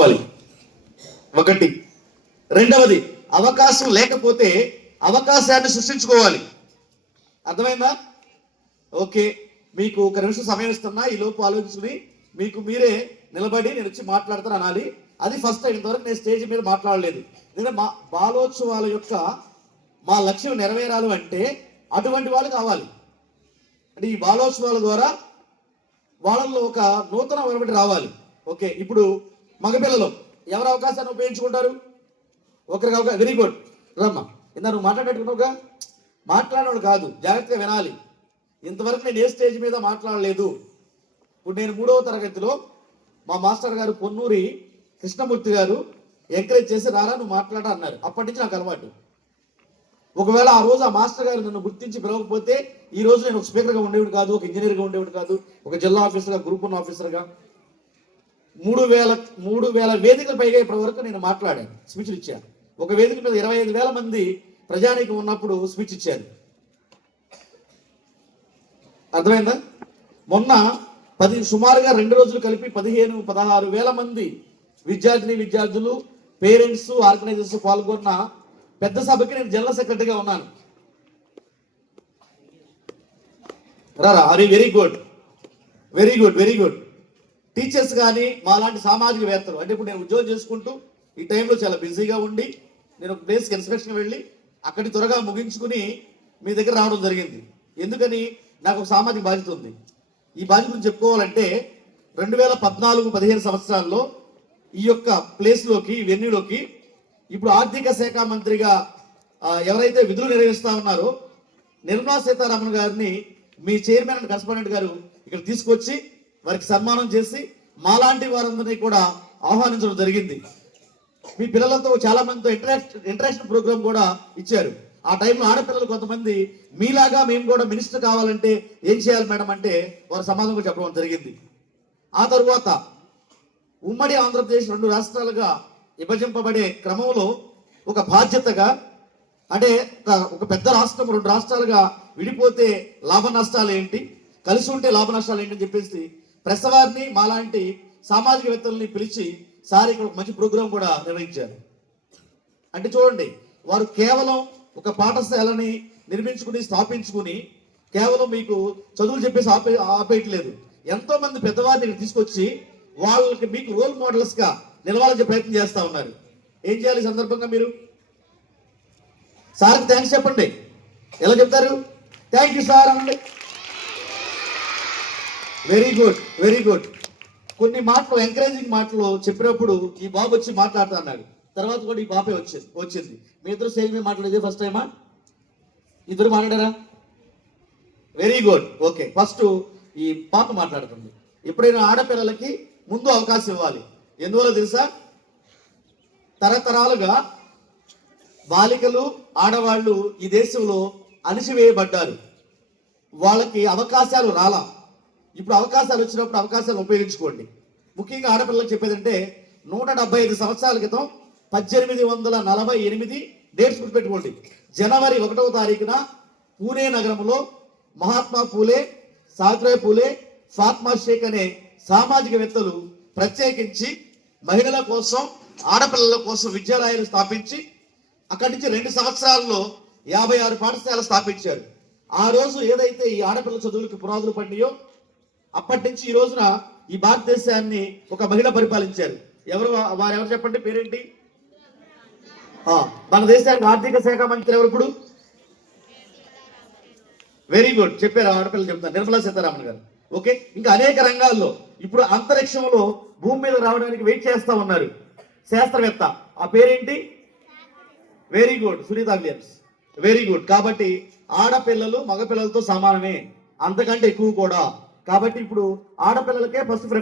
చేసుకోవాలి ఒకటి. రెండవది అవకాశం లేకపోతే అవకాశాన్ని సృష్టించుకోవాలి. అర్థమైందా? ఓకే. మీకు ఒక నిమిషం సమయం ఇస్తున్నా ఈ లోపు ఆలోచించుకుని మీకు మీరే నిలబడి నేను వచ్చి మాట్లాడతాను అనాలి. అది ఫస్ట్ టైం ఇంతవరకు నేను స్టేజ్ మీద మాట్లాడలేదు. ఎందుకంటే మా బాలోత్సవాల యొక్క మా లక్ష్యం నెరవేరాలి అంటే అటువంటి వాళ్ళు కావాలి. అంటే ఈ బాలోత్సవాల ద్వారా వాళ్ళల్లో ఒక నూతన ఒరబడి రావాలి. ఓకే. ఇప్పుడు మగపిల్లలు ఎవరు అవకాశాన్ని ఉపయోగించుకుంటారు? ఒకరికి అవకాశం వెరీ గుడ్. రమ్మ. ఇందా నువ్వు మాట్లాడేట్టుకున్నావుగా మాట్లాడేవాడు కాదు. జాగ్రత్తగా వినాలి. ఇంతవరకు నేను ఏ స్టేజ్ మీద మాట్లాడలేదు. ఇప్పుడు నేను మూడవ తరగతిలో మా మాస్టర్ గారు పొన్నూరి కృష్ణమూర్తి గారు ఎంకరేజ్ చేసి రారా నువ్వు మాట్లాడ అన్నారు. అప్పటి నుంచి నాకు అలవాటు. ఒకవేళ ఆ రోజు ఆ మాస్టర్ గారు నన్ను గుర్తించి పిలవకపోతే ఈ రోజు నేను ఒక స్పీకర్గా ఉండేవాడు కాదు ఒక ఇంజనీర్గా ఉండేవాడు కాదు ఒక జిల్లా ఆఫీసర్గా గ్రూప్ వన్ ఆఫీసర్గా మూడు వేల మూడు వేల వేదికల పైగా ఇప్పటి వరకు నేను మాట్లాడాను స్పీచ్లు ఇచ్చాను. ఒక వేదిక మీద ఇరవై ఐదు వేల మంది ప్రజానికి ఉన్నప్పుడు స్పీచ్ ఇచ్చాను అర్థమైందా? మొన్న పది సుమారుగా రెండు రోజులు కలిపి పదిహేను పదహారు వేల మంది విద్యార్థిని విద్యార్థులు పేరెంట్స్ ఆర్గనైజర్స్ పాల్గొన్న పెద్ద సభకి నేను జనరల్ సెక్రటరీగా ఉన్నాను. రారా అరే very good. Very good very good. Teachers కానీ మా లాంటి సామాజిక అంటే ఇప్పుడు నేను ఉద్యోగం చేసుకుంటూ ఈ టైంలో చాలా బిజీగా ఉండి నేను ఒక ప్లేస్కి ఇన్స్పెక్షన్ వెళ్ళి అక్కడి త్వరగా ముగించుకుని మీ దగ్గర రావడం జరిగింది. ఎందుకని? నాకు ఒక సామాజిక బాధ్యత ఉంది. ఈ బాధ్యత గురించి చెప్పుకోవాలంటే రెండు వేల పద్నాలుగు పదిహేను సంవత్సరాల్లో ఈ యొక్క ప్లేస్లోకి ఈ వెన్యూలోకి ఇప్పుడు ఆర్థిక శాఖ మంత్రిగా ఎవరైతే విధులు నిర్వహిస్తా ఉన్నారో నిర్మలా సీతారామన్ గారిని మీ చైర్మన్ అండ్ కరస్పాండెంట్ గారు ఇక్కడ తీసుకొచ్చి వారికి సన్మానం చేసి మాలాంటి వారందరినీ కూడా ఆహ్వానించడం జరిగింది. మీ పిల్లలతో చాలా మందితో ఇంటరాక్ట్ ఇంటరాక్షన్ ప్రోగ్రామ్ కూడా ఇచ్చారు. ఆ టైంలో ఆడపిల్లలు కొంతమంది మీలాగా మేము కూడా మినిస్టర్ కావాలంటే ఏం చేయాలి మేడం అంటే వారు సమాధానం చెప్పడం జరిగింది. ఆ తరువాత ఉమ్మడి ఆంధ్రప్రదేశ్ రెండు రాష్ట్రాలుగా విభజింపబడే క్రమంలో ఒక బాధ్యతగా అంటే ఒక- ఒక పెద్ద రాష్ట్రం రెండు రాష్ట్రాలుగా విడిపోతే లాభ నష్టాలు ఏంటి కలిసి ఉంటే లాభ నష్టాలు ఏంటి అని చెప్పేసి ప్రెస్ వారిని మాలాంటి సామాజికవేత్తల్ని పిలిచి సార్ ఇక్కడ మంచి ప్రోగ్రాం కూడా నిర్వహించారు. అంటే చూడండి వారు కేవలం ఒక పాఠశాలని నిర్మించుకుని స్థాపించుకుని కేవలం మీకు చదువులు చెప్పేసి ఆపే ఆపేయట్లేదు. ఎంతో మంది పెద్దవారిని ఇక్కడ తీసుకొచ్చి వాళ్ళకి మీకు రోల్ మోడల్స్గా నిలవాలని ప్రయత్నం చేస్తా ఉన్నారు. ఏం చేయాలి సందర్భంగా మీరు? సార్కి థ్యాంక్స్ చెప్పండి. ఎలా చెప్తారు? థ్యాంక్ యూ సార్ అనండి. వెరీ గుడ్ వెరీ గుడ్ కొన్ని మాటలు ఎంకరేజింగ్ మాటలు చెప్పినప్పుడు ఈ బాబు వచ్చి మాట్లాడుతా అన్నాడు. తర్వాత కూడా ఈ బాబే వచ్చింది వచ్చింది. మీ ఇద్దరు సేమ్ మాట్లాడేది ఫస్ట్ టైమా ఇద్దరు మాట్లాడారా? వెరీ గుడ్ ఓకే ఫస్ట్ ఈ పాప మాట్లాడుతుంది. ఎప్పుడైనా ఆడపిల్లలకి ముందు అవకాశం ఇవ్వాలి. ఎందువల్ల తెలుసా? తరతరాలుగా బాలికలు ఆడవాళ్ళు ఈ దేశంలో అణిచివేయబడ్డారు. వాళ్ళకి అవకాశాలు రాలా. ఇప్పుడు అవకాశాలు వచ్చినప్పుడు అవకాశాలు ఉపయోగించుకోండి. ముఖ్యంగా ఆడపిల్లలకు చెప్పేదంటే నూట డెబ్బై ఐదు సంవత్సరాల క్రితం పద్దెనిమిది వందల నలభై ఎనిమిది డేట్స్ గుర్తుపెట్టుకోండి. జనవరి ఒకటవ తారీఖున పూణే నగరంలో మహాత్మా పూలే సావిత్రిబాయి పూలే ఫాత్మా షేక్ అనే సామాజికవేత్తలు ప్రత్యేకించి మహిళల కోసం ఆడపిల్లల కోసం విద్యాలయాలు స్థాపించి అక్కడి నుంచి రెండు సంవత్సరాల్లో యాభై ఆరు పాఠశాలలు స్థాపించారు. ఆ రోజు ఏదైతే ఈ ఆడపిల్ల చదువులకు పునాదులు పడినాయో అప్పటి నుంచి ఈ రోజున ఈ భారతదేశాన్ని ఒక మహిళ పరిపాలించారు. ఎవరు వారు ఎవరు చెప్పండి పేరేంటి? మన దేశానికి ఆర్థిక శాఖ మంత్రి ఎవరు ఇప్పుడు? వెరీ గుడ్ చెప్పారు ఆడపిల్లలు చెప్తారు నిర్మలా సీతారామన్ గారు. ఓకే ఇంకా అనేక రంగాల్లో ఇప్పుడు అంతరిక్షంలో భూమి మీద రావడానికి వెయిట్ చేస్తా ఉన్నారు. శాస్త్రవేత్త. ఆ పేరేంటి? Very good Sunita Williams. Very good కాబట్టి ఆడపిల్లలు మగపిల్లలతో సమానమే. అంతకంటే ఎక్కువ కూడా. కాబట్టి ఇప్పుడు ఆడపిల్లలకే ఫస్ట్